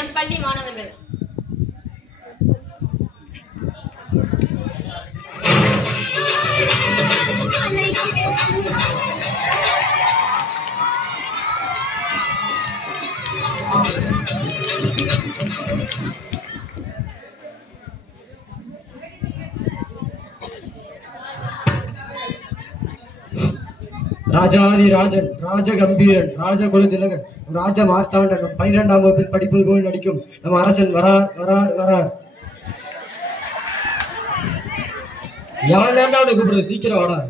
M பள்ளி மாணவர்கள். ராஜாதி ராஜன், ராஜ கம்பீரன், ராஜ குலதிலகன், ராஜ மார்த்தாண்டன் 12ஆம் வகுப்பில் படிப்பது போல் நடிக்கும் நம் அரசன் வரார் வரார் வரார். யார் நேரம் அவனை கூப்பிடுறது? சீக்கிரம் வாடா.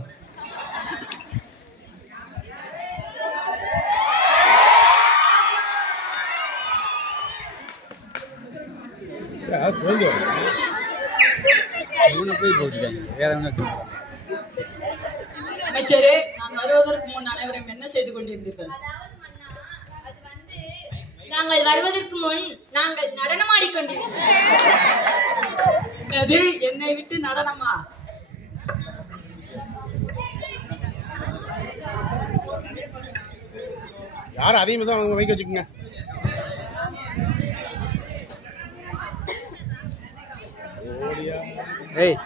அமைச்சரே, நான் வருவதற்கு முன் அனைவரும் என்ன செய்து கொண்டிருந்தீர்கள்? நாங்கள் வருவதற்கு முன் நாங்கள் நடனமாடிக்கொண்டிருந்தோம். என்னை விட்டு நடனமா? யாரும் அதிகமாக தான் அவங்க வைக்க வச்சுக்கோங்க. ஏய்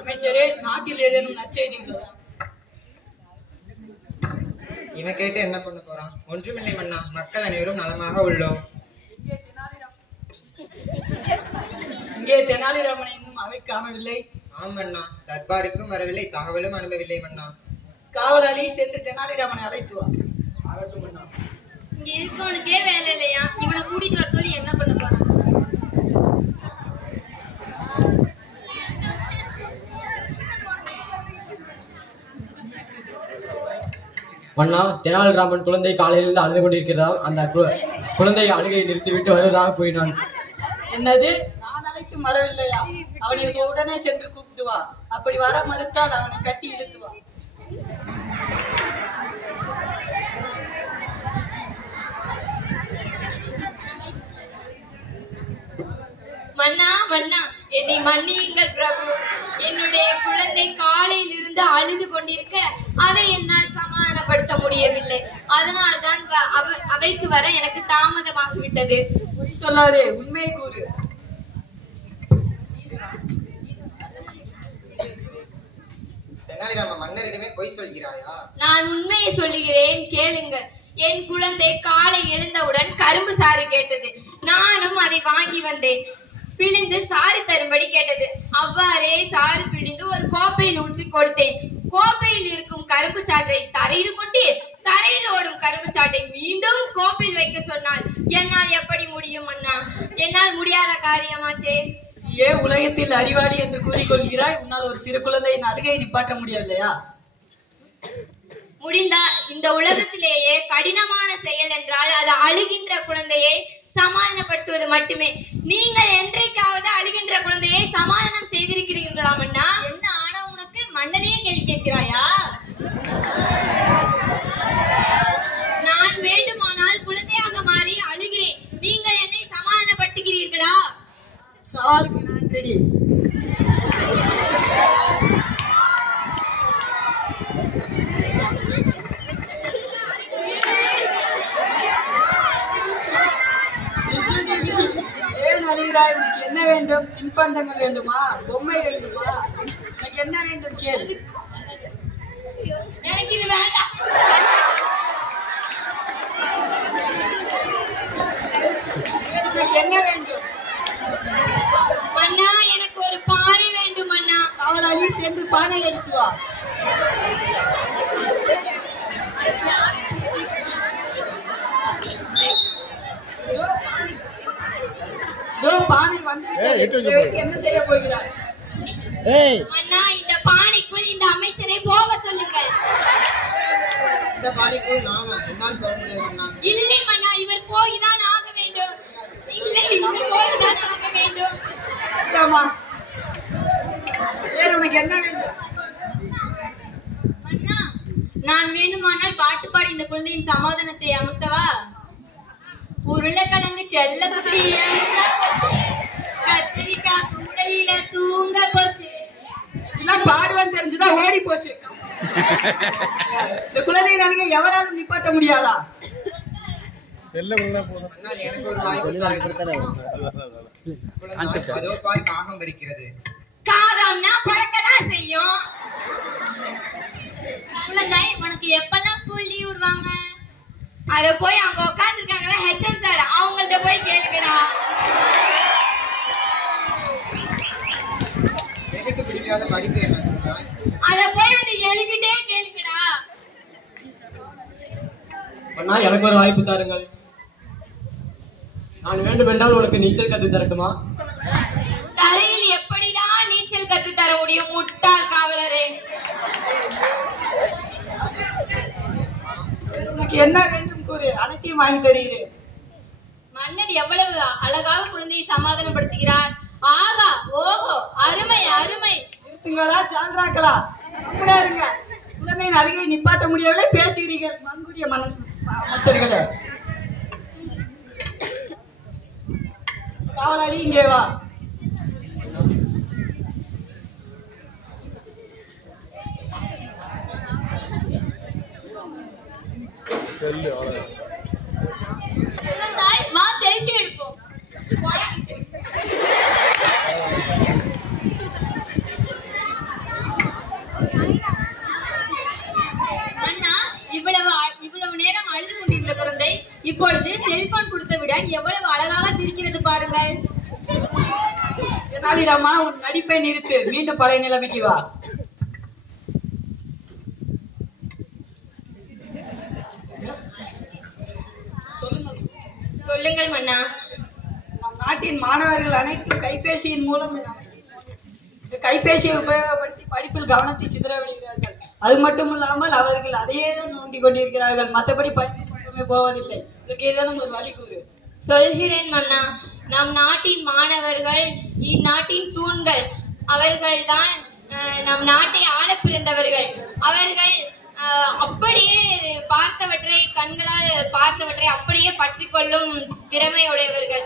அமைச்சரே, நாட்டில் ஏதேனும் நற்செய்திகளா? இவன் கேட்டு என்ன பண்ண போறான்? ஒன்றுமில்லை மன்னா, மக்கள் அனைவரும் நலமாக உள்ளோம். இங்கே தெனாலிராமனை இன்னும் அவை காணவில்லை. ஆம் மன்னா, தர்பாருக்கும் வரவில்லை, தகவலும் அனுப்பவில்லை மன்னா. காவலாளி சென்று தெனாலிராமனை அழைத்து வா. இங்க இருக்கவனுக்கே வேலை இல்லையா? இவனை கூட்டிட்டு வர சொல்லி என்ன பண்ண போறான்? மன்னா, தெனாலிராமன் குழந்தை காலையிலிருந்து அழுது கொண்டிருக்கிறதாம். அந்த குழந்தை அழுகையை நிறுத்திவிட்டு வருவதாக கூறினான். என்னது? நான் அழைத்து வரவில்லையா? அவனை உடனே சென்று கூப்பிட்டு வா. அப்படி வர மறுத்தால் அவனை கட்டி இழுத்து வா. மன்னா மன்னா, என்னை மன்னியுங்கள் பிரபு. என்னுடைய குழந்தை காலையில் இருந்து அழுது கொண்டிருக்க அதை என்னால் சமாதானப்படுத்த முடியவில்லை. அதனால்தான் அவைக்கு வர எனக்கு தாமதமாகிவிட்டது. சொல்லாதே, உண்மையை கூறு. தெனாலிராம, மன்னரிடமே பொய் சொல்கிறாயா? நான் உண்மையை சொல்லுகிறேன், கேளுங்கள். என் குழந்தை காலை எழுந்தவுடன் கரும்பு சாறு கேட்டது. நானும் அதை வாங்கி வந்தேன். பிழிந்து சாறு தரும்படி கேட்டது. அவ்வாறே சாறு பிழிந்து ஒரு கோப்பையில் ஊற்றி கொடுத்தேன். கோப்பையில் இருக்கும் கரும்பு சாற்றை தரையில் கொட்டி தரையில் ஓடும் கரும்பு சாட்டை மீண்டும் கோப்பையில் வைக்க சொன்னால் என்னால் எப்படி முடியும் அண்ணா? என்னால் முடியாத காரியமாச்சே. ஏன் உலகத்தில் அறிவாளி என்று கூறிக்கொள்கிறாய்? உன்னால் ஒரு சிறு குழந்தையின் அருகே நிப்பாட்ட முடியவில்லையா? முடிந்தால் இந்த உலகத்திலேயே கடினமான செயல் என்றால் அது அழுகின்ற குழந்தையை சமாதானப்படுத்துவது மட்டுமே. நீங்கள் என்றைக்காவது அழுகின்ற குழந்தையை சமாதானம் செய்திருக்கிறீர்களா அண்ணா? என்ன ஆனா உனக்கு? மன்னனையே கேள்வி கேட்கிறாயா? நான் வேண்டுமானால் குழந்தையாக மாறி அழுகிறேன். நீங்கள் என்னை சமாதானப்படுத்துகிறீர்களா? சவாலுக்கு நான் ரெடி. அழுகிறாய்? உனக்கு என்ன வேண்டும்? தின்பண்டங்கள் வேண்டுமா? பொம்மை வேண்டுமா? உனக்கு என்ன வேண்டும்? கேள்வி. எனக்கு இது வேண்டாம். என்ன வேண்டும்? அண்ணா, எனக்கு ஒரு பானை வேண்டும் அண்ணா. காவலாளி சென்று பானை எடுத்து வா. பானை வந்து என்ன செய்ய போகிறாய்? அண்ணா, இந்த பானைக்குள் இந்த அமைச்சரை போக சொல்லுங்கள். இந்த பானைக்குள் நானா? என்னால் போக முடியாது. இல்லை மன்னா, இவர் போய்தான் ஆக வேண்டும். இல்லை, இவர் போய்தான் ஆக வேண்டும். உனக்கு என்ன வேண்டும்? மன்னா, நான் வேணுமானால் பாட்டு பாடி இந்த குழந்தையின் சமாதானத்தை அமுத்தவா? உருளைக்கிழங்கு செல்ல குட்டி கத்திரிக்காய் குண்டையில தூங்க போச்சு. பாடுவான்னு தெரிஞ்சுதான் ஓடி போச்சு. இந்த குழந்தையின் அருகே எவராலும் நிப்பாட்ட முடியாதா? எனக்கு ஒரு வாய்ப்பு அதோ பார் காகம் இருக்கிறது. காகம்னா பறக்கதான் செய்யும். குழந்தை, உனக்கு எப்பெல்லாம் ஸ்கூல் லீவ் விடுவாங்க? அத போய் அங்க உட்கார்ந்து இருக்காங்களா ஹெச்எம் சார், அவங்கள்ட்ட போய் கேளுங்கடா. எனக்கு பிடிக்காத படிப்பு என்ன சொல்றாய்? அத போய் அந்த எழுகிட்டே கேளுங்கடா. அண்ணா, எனக்கு ஒரு வாய்ப்பு தாருங்கள். நான் வேண்டுமென்றால் உனக்கு நீச்சல் கத்து தரட்டுமா? தரையில் எப்படிதான் நீச்சல் கத்து தர முடியும் முட்டாள் காவலரே? உனக்கு என்ன வேண்டும் கூறு, அனைத்தையும் வாங்கி தருகிறேன். மன்னர் எவ்வளவு அழகாக குழந்தையை சமாதானப்படுத்துகிறார். ஆகா, ஓஹோ, அருமை அருமை. இருக்குங்களா சான்றாக்களா? இருங்க, குழந்தையின் அருகே நிப்பாட்ட முடியவில்லை பேசுகிறீர்கள் மண்குடிய அமைச்சர்களே. காவலாளி இங்கே வா. வா, செல்ஃபி எடுப்போம். அண்ணா, இவ்வளவு நேரம் அழுது கொண்டிருந்த குழந்தை இப்பொழுது செல்போன் கொடுத்தவுடன் எவ்வளவு அழகாக சிரிக்கிறது பாருங்கள். தெனாலிராமா, உன் நடிப்பை நிறுத்து, மீண்டும் பழைய நிலைமைக்கு வா. சொல்லுங்கள் மன்னா. நம் நாட்டின் மாணவர்கள் அனைத்தும் கைபேசியின் மூலம் கைபேசியை உபயோகப்படுத்தி படிப்பில் கவனத்தை சிதற விடுகிறார்கள். அது மட்டும் இல்லாமல் அவர்கள் அதையே தான் நோக்கி கொண்டிருக்கிறார்கள். மற்றபடி படிப்பு மட்டுமே போவதில்லை. இதற்கு ஏதேனும் ஒரு வழி கூறு. சொல்கிறேன் மன்னா. நம் நாட்டின் மாணவர்கள் இந்நாட்டின் தூண்கள். அவர்கள்தான் நம் நாட்டை ஆள பிறந்தவர்கள். அவர்கள் அப்படியே பார்த்தவற்றை கண்களால் பார்த்தவற்றை அப்படியே பற்றி கொள்ளும் திறமையுடையவர்கள்.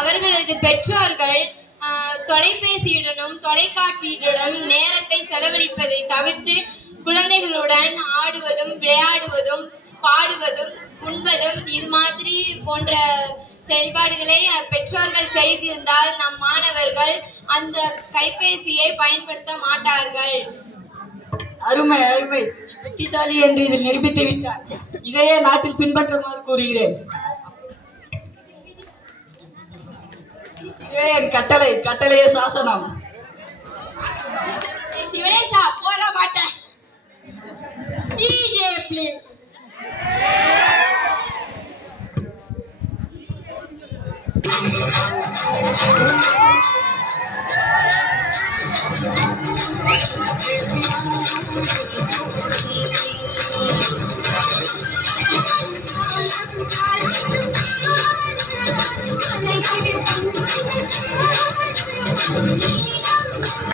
அவர்களது பெற்றோர்கள் தொலைபேசியுடனும் தொலைக்காட்சியுடனும் நேரத்தை செலவழிப்பதை தவிர்த்து குழந்தைகளுடன் ஆடுவதும் விளையாடுவதும் பாடுவதும் உண்பதும் இது மாதிரி போன்ற செயல்பாடுகளை பெற்றோர்கள் செய்திருந்தால் நம் மாணவர்கள் அந்த கைபேசியை பயன்படுத்த மாட்டார்கள். அருமை அருமை, புத்திசாலி என்று இதில் நிரூபித்து விட்டார். இதையே நாட்டில் பின்பற்றுமாறு கூறுகிறேன். இதுவே என் கட்டளையே சாசனம். சிவனேசா, போற மாட்டேன். Thank you.